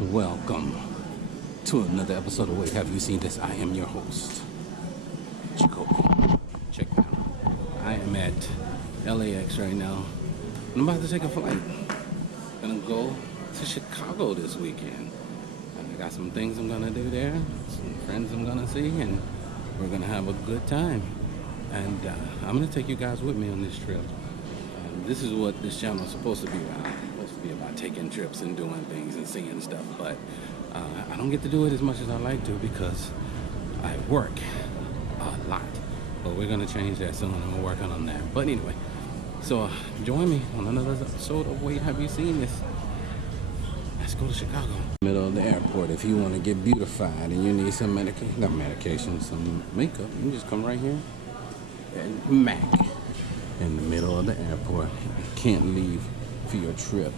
Welcome to another episode of Wait Have You Seen This? I am your host, Jacoby. Check it out. I am at LAX right now. I'm about to take a flight. Gonna go to Chicago this weekend. I got some things I'm gonna do there, some friends I'm gonna see, and we're gonna have a good time. And I'm gonna take you guys with me on this trip. This is what this channel is supposed to be about. It's supposed to be about taking trips and doing things and seeing stuff. But I don't get to do it as much as I like to because I work a lot. But we're gonna change that soon. I'm working on that. But anyway, so join me on another episode of Wait Have You Seen This? Let's go to Chicago. Middle of the airport. If you want to get beautified and you need some medication, some makeup, you can just come right here and MAC. In the middle of the airport. You can't leave for your trip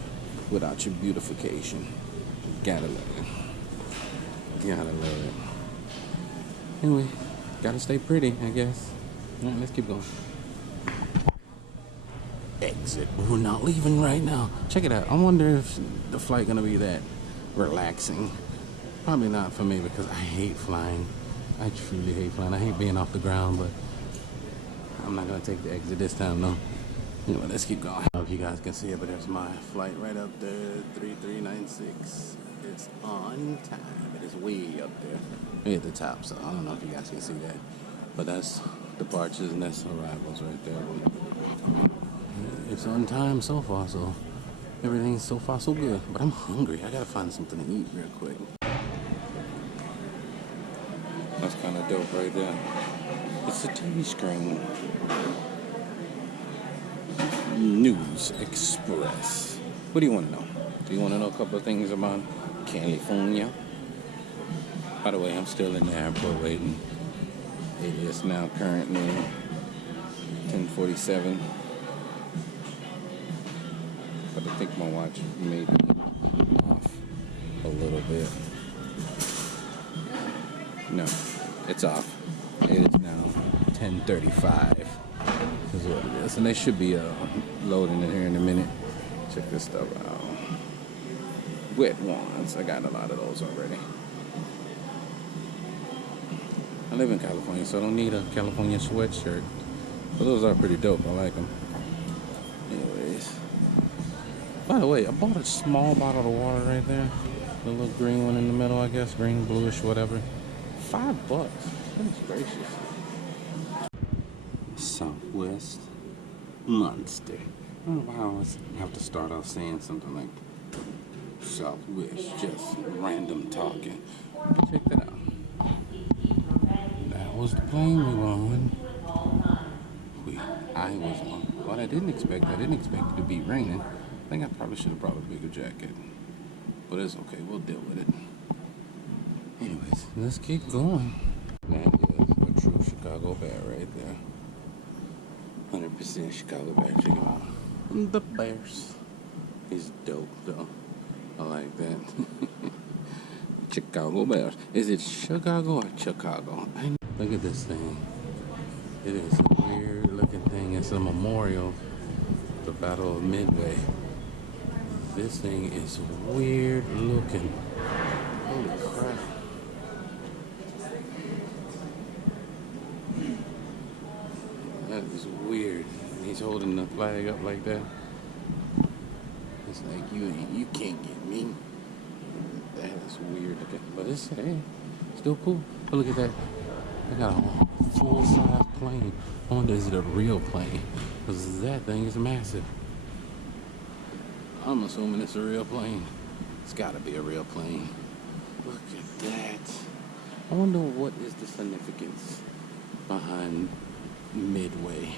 without your beautification. You gotta love it. You gotta love it. Anyway, gotta stay pretty, I guess. Alright, let's keep going. Exit. We're not leaving right now. Check it out. I wonder if the flight gonna be that relaxing. Probably not for me because I hate flying. I truly hate flying. I hate being off the ground, but I'm not gonna take the exit this time, though. Anyway, let's keep going. I don't know if you guys can see it, but there's my flight right up there, 3396. It's on time. It is way up there, way at the top. So I don't know if you guys can see that, but that's departures and that's arrivals right there. It's on time so far, so everything's so far so good. But I'm hungry. I gotta find something to eat real quick. That's kind of dope right there. It's a TV screen. News Express. What do you want to know? Do you want to know a couple of things about California? By the way, I'm still in the airport waiting. It is now currently 10:47. But I think my watch may be off a little bit. No, it's off. It is now 10:35 is what it is. And they should be loading it here in a minute. Check this stuff out. Wet wands. I got a lot of those already. I live in California, so I don't need a California sweatshirt. But those are pretty dope. I like them. Anyways. By the way, I bought a small bottle of water right there. The little green one in the middle, I guess. Green, bluish, whatever. $5. Goodness gracious. Southwest Monster. I don't know why I always have to start off saying something like Southwest, just random talking. But check that out. That was the plane we were on. I was on. What I didn't expect it to be raining. I think I probably should have brought a bigger jacket. But it's okay, we'll deal with it. Anyways, let's keep going. That is a true Chicago Bear right there. 100% Chicago Bear. Check him out. The Bears. He's dope though. I like that. Chicago Bears. Is it Chicago or Chicago? Look at this thing. It is a weird looking thing. It's a memorial. The Battle of Midway. This thing is weird looking. Holy crap. That is weird. He's holding the flag up like that. It's like you can't get me. That is weird looking. But it's still cool. But look at that. They got a full-size plane. I wonder is it a real plane? Because that thing is massive. I'm assuming it's a real plane. It's gotta be a real plane. Look at that. I wonder what is the significance behind Midway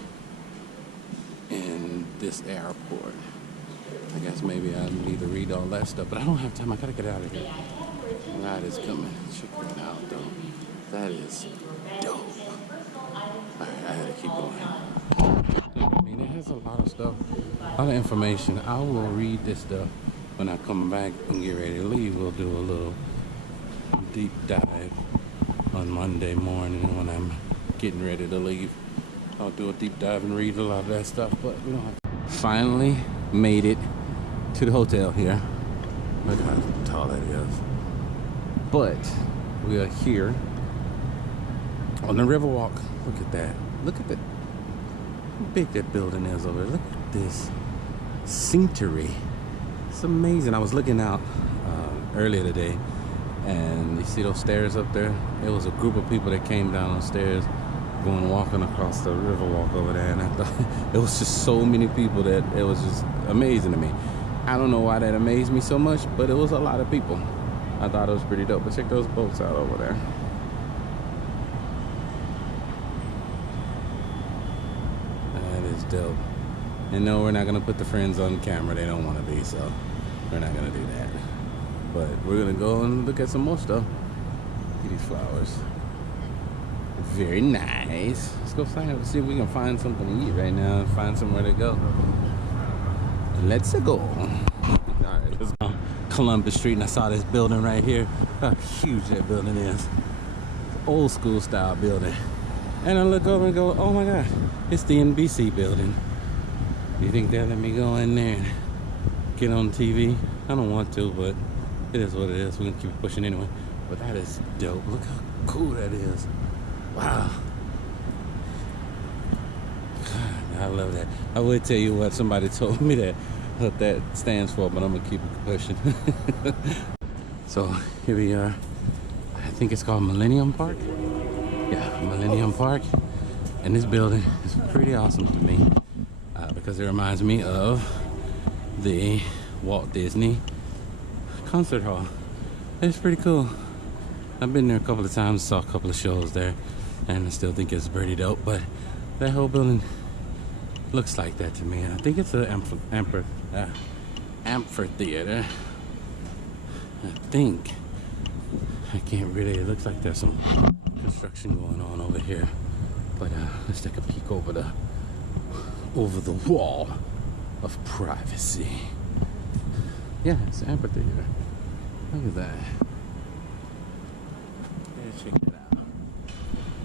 in this airport. I guess maybe I need to read all that stuff, but I don't have time. I gotta get out of here. The ride is coming. Check that out, though. That is dope. Alright, I gotta keep going. I mean, it has a lot of stuff, a lot of information. I will read this stuff when I come back and get ready to leave. We'll do a little deep dive on Monday morning when I'm getting ready to leave. I'll do a deep dive and read a lot of that stuff, but we don't have to. Finally made it to the hotel here. Look how tall that is. But we are here on the Riverwalk. Look at that. Look at that. How big that building is over there. Look at this scenery. It's amazing. I was looking out earlier today, and you see those stairs up there? It was a group of people that came down those stairs going walking across the Riverwalk over there, and I thought it was just so many people that it was just amazing to me. I don't know why that amazed me so much, but it was a lot of people. I thought it was pretty dope. But check those boats out over there. That is dope. And no, we're not gonna put the friends on camera. They don't want to be, so we're not gonna do that. But we're gonna go and look at some more stuff. Look at these flowers. Very nice. Let's go find out, see if we can find something to eat right now and find somewhere to go. Let's go. Alright, let's go. Columbus Street, and I saw this building right here. How huge that building is. Old school style building. And I look over and go, oh my god, it's the NBC building. You think they'll let me go in there and get on TV? I don't want to, but it is what it is. We're gonna keep pushing anyway. But that is dope. Look how cool that is. Wow. God, I love that. I would tell you what somebody told me what that stands for, but I'm gonna keep it pushing. So here we are. I think it's called Millennium Park. Yeah, Millennium Park. And this building is pretty awesome to me because it reminds me of the Walt Disney Concert Hall. It's pretty cool. I've been there a couple of times, saw a couple of shows there, and I still think it's pretty dope. But that whole building looks like that to me. I think it's an amphitheater. I think. I can't really. It looks like there's some construction going on over here. But let's take a peek over the wall of privacy. Yeah, it's an amphitheater. Look at that. Check it out.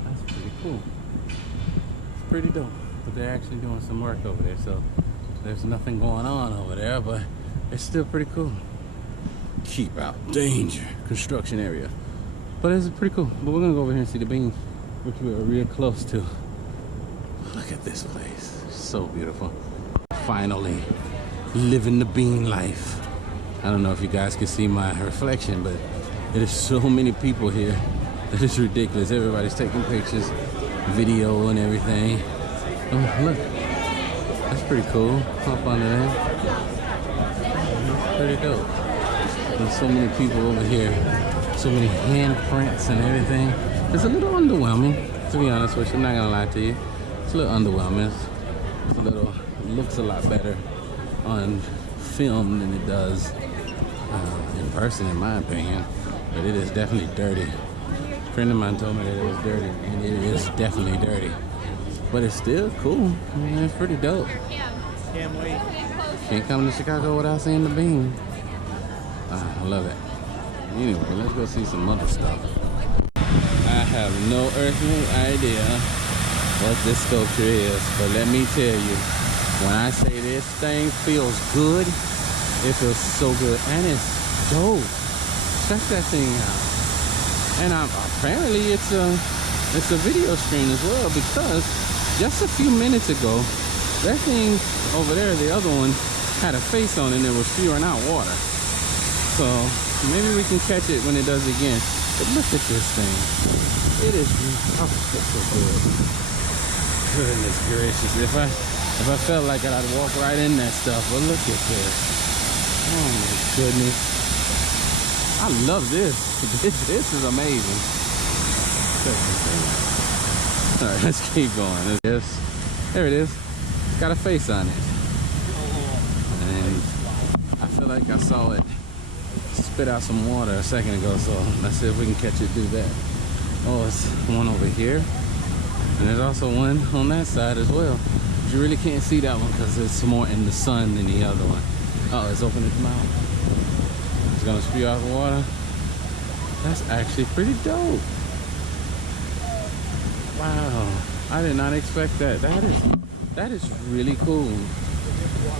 That's pretty cool. It's pretty dope. But they're actually doing some work over there, so there's nothing going on over there, but it's still pretty cool. Keep out danger. Construction area. But it's pretty cool. But we're gonna go over here and see the bean, which we're real close to. Look at this place. So beautiful. Finally living the bean life. I don't know if you guys can see my reflection, but there is so many people here. It is ridiculous. Everybody's taking pictures, video, and everything. Oh, look. That's pretty cool. Hop under there. That's pretty dope. There's so many people over here. So many handprints and everything. It's a little underwhelming, to be honest with you. I'm not gonna lie to you. It's a little underwhelming. It's a little, it looks a lot better on film than it does in person, in my opinion. But it is definitely dirty. A friend of mine told me that it was dirty, and it is definitely dirty. But it's still cool. I mean, it's pretty dope. Can't wait. Can't come to Chicago without seeing the bean. I love it. Anyway, let's go see some other stuff. I have no earthly idea what this sculpture is, but let me tell you, when I say this thing feels good, it feels so good, and it's dope. Check that thing out. And apparently it's a video screen as well, because just a few minutes ago, that thing over there, the other one, had a face on it and it was spewing out water. So maybe we can catch it when it does it again. But look at this thing. It is so good. Goodness gracious. If I felt like it, I'd walk right in that stuff. But look at this. Oh my goodness. I love this. This is amazing. Check this thing out. Alright, let's keep going. There it is. It's got a face on it. And I feel like I saw it spit out some water a second ago, so let's see if we can catch it do that. Oh, it's one over here. And there's also one on that side as well. But you really can't see that one because it's more in the sun than the other one. Oh, it's opening its mouth. It's gonna spew out water. That's actually pretty dope. Wow, I did not expect that. That is really cool.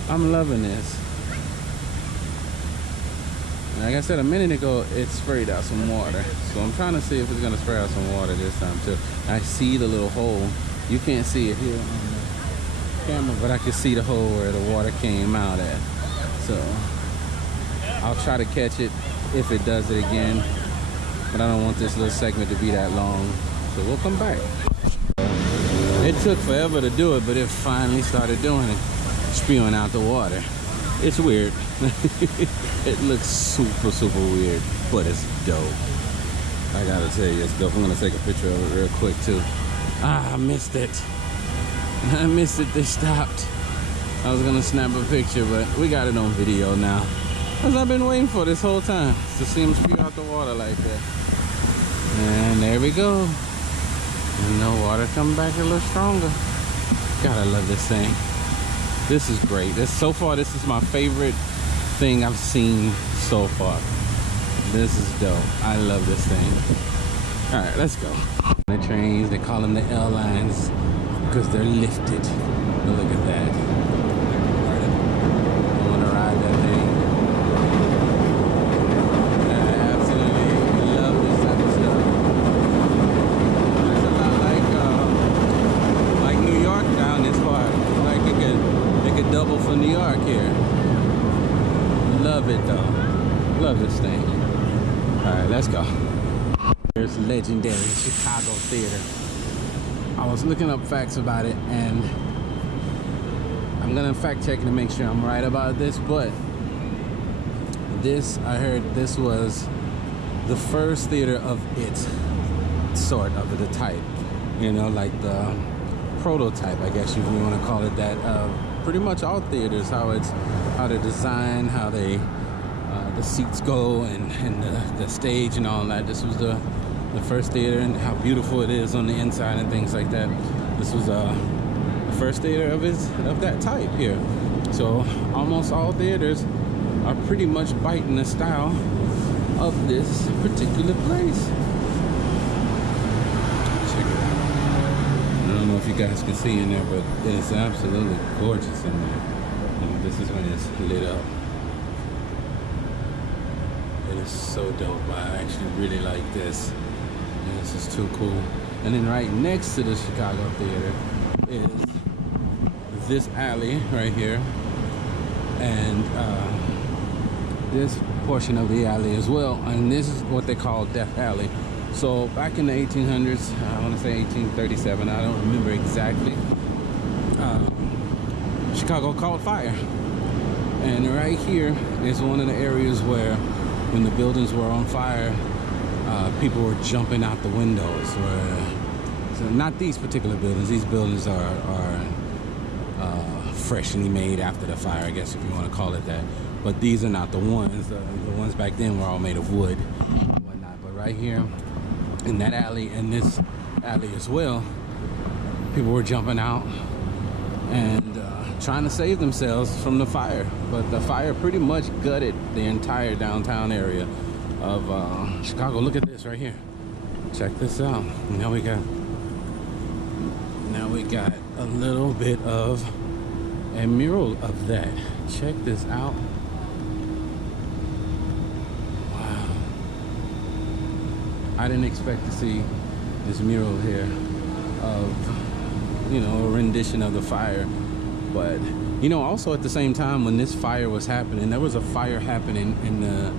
I'm loving this. Like I said a minute ago, it sprayed out some water. So I'm trying to see if it's gonna spray out some water this time too. I see the little hole. You can't see it here on the camera, but I can see the hole where the water came out at. So I'll try to catch it if it does it again. But I don't want this little segment to be that long. So we'll come back. It took forever to do it, but it finally started doing it. Spewing out the water. It's weird. It looks super, super weird, but it's dope. I gotta tell you, it's dope. I'm gonna take a picture of it real quick too. Ah, I missed it. I missed it. They stopped. I was gonna snap a picture, but we got it on video now. Because I've been waiting for this whole time to see them spew out the water like that. And there we go. And the water come back a little stronger. Gotta love this thing. This is great. So far, this is my favorite thing I've seen so far. This is dope. I love this thing. All right, let's go. The trains, they call them the L lines because they're lifted. But look at that. I want to ride that thing. I absolutely love this type of stuff. It's a lot like New York down this part. Like it could double for New York here. Love it though. Love this thing. All right, let's go. There's legendary Chicago Theater. I was looking up facts about it, and I'm gonna fact check to make sure I'm right about this, but I heard this was the first theater of its sort of the type, you know, like the prototype, I guess you want to call it that. Pretty much all theaters, how they're designed, how they the seats go, and the stage and all that. This was the first theater, and how beautiful it is on the inside and things like that. This was the first theater of that type here. So almost all theaters are pretty much biting the style of this particular place. Check it out. I don't know if you guys can see in there, but it is absolutely gorgeous in there. And this is when it's lit up. It is so dope. I actually really like this. And this is too cool. And then right next to the Chicago Theater is this alley right here, and this portion of the alley as well. And this is what they call Death Alley. So back in the 1800s, I want to say 1837, I don't remember exactly, Chicago caught fire. And right here is one of the areas where, when the buildings were on fire, people were jumping out the windows. So not these particular buildings. These buildings are freshly made after the fire, I guess, if you want to call it that. But these are not the ones. The ones back then were all made of wood and whatnot. But right here in that alley, and this alley as well, people were jumping out and trying to save themselves from the fire. But the fire pretty much gutted the entire downtown area of Chicago. Look at this right here. Check this out. Now we got a little bit of a mural of that. Check this out. Wow. I didn't expect to see this mural here of, you know, a rendition of the fire. But, you know, also at the same time when this fire was happening, there was a fire happening in the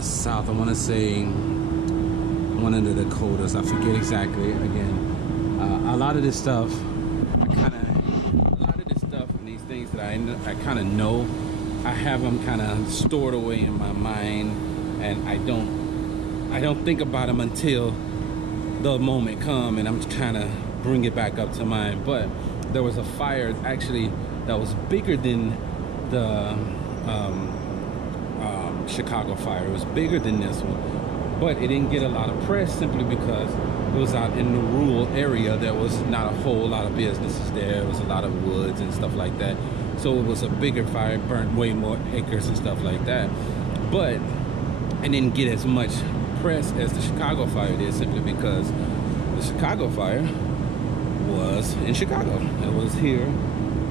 South. I want to say one of the Dakotas. I forget exactly. Again, a lot of this stuff, and these things that I kind of know, I have them kind of stored away in my mind, and I don't think about them until the moment come, and I'm trying to bring it back up to mind. But there was a fire actually that was bigger than the Chicago fire. It was bigger than this one, but it didn't get a lot of press simply because it was out in the rural area. There was not a whole lot of businesses there. There was a lot of woods and stuff like that. So it was a bigger fire. It burnt way more acres and stuff like that. But it didn't get as much press as the Chicago fire did, simply because the Chicago fire was in Chicago. It was here,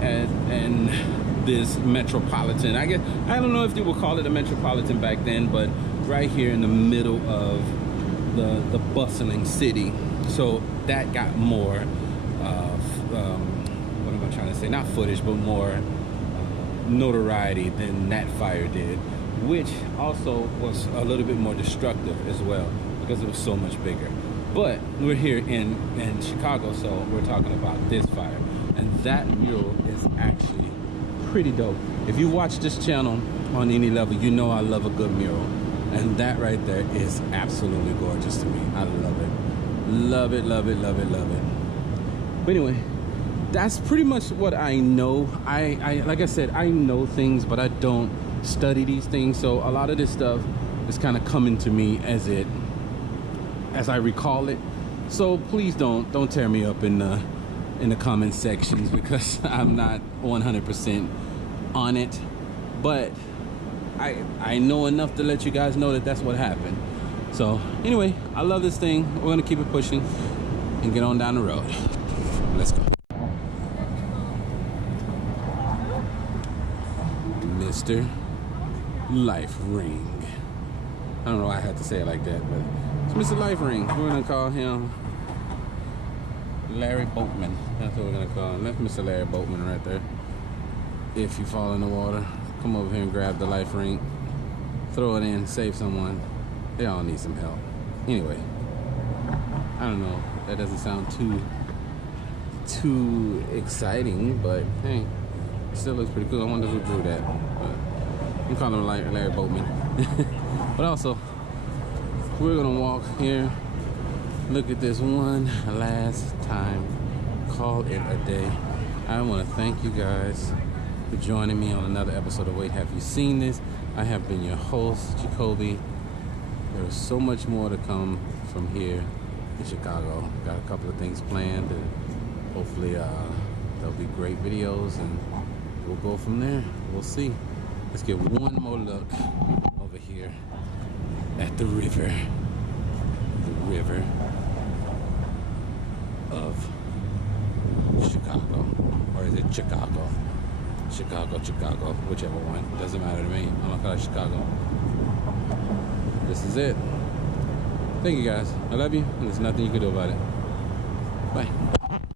and this metropolitan, I don't know if they would call it a metropolitan back then, but right here in the middle of the bustling city. So that got more what am I trying to say, not footage, but more notoriety than that fire did, which also was a little bit more destructive as well because it was so much bigger. But we're here in Chicago, so we're talking about this fire, and that mural is actually pretty dope. If you watch this channel on any level, you know I love a good mural, and that right there is absolutely gorgeous to me. I love it. Love it, love it, love it, love it. But anyway, that's pretty much what I know. I like I said, I know things, but I don't study these things, so a lot of this stuff is kind of coming to me as I recall it. So please don't tear me up in the comment sections, because I'm not 100% on it, but I know enough to let you guys know that that's what happened. So anyway, I love this thing. We're gonna keep it pushing and get on down the road. Let's go. Mr. Life Ring. I don't know why I had to say it like that, but it's Mr. Life Ring. We're gonna call him Larry Boatman. That's what we're gonna call him. That's Mr. Larry Boatman right there. If you fall in the water, come over here and grab the life ring, throw it in, save someone. They all need some help. Anyway, I don't know. That doesn't sound too exciting, but hey, it still looks pretty cool. I wonder who drew that. I'm calling him Larry Boatman. But also, we're gonna walk here, look at this one last time, call it a day. I want to thank you guys for joining me on another episode of Wait, Have You Seen This? I have been your host, Jacoby. There is so much more to come from here in Chicago. Got a couple of things planned, and hopefully there'll be great videos, and we'll go from there. We'll see. Let's get one more look over here at the river of Chicago. Or is it Chicago? Chicago, whichever one. Doesn't matter to me. I'm gonna call it Chicago. This is it. Thank you guys. I love you, and there's nothing you can do about it. Bye.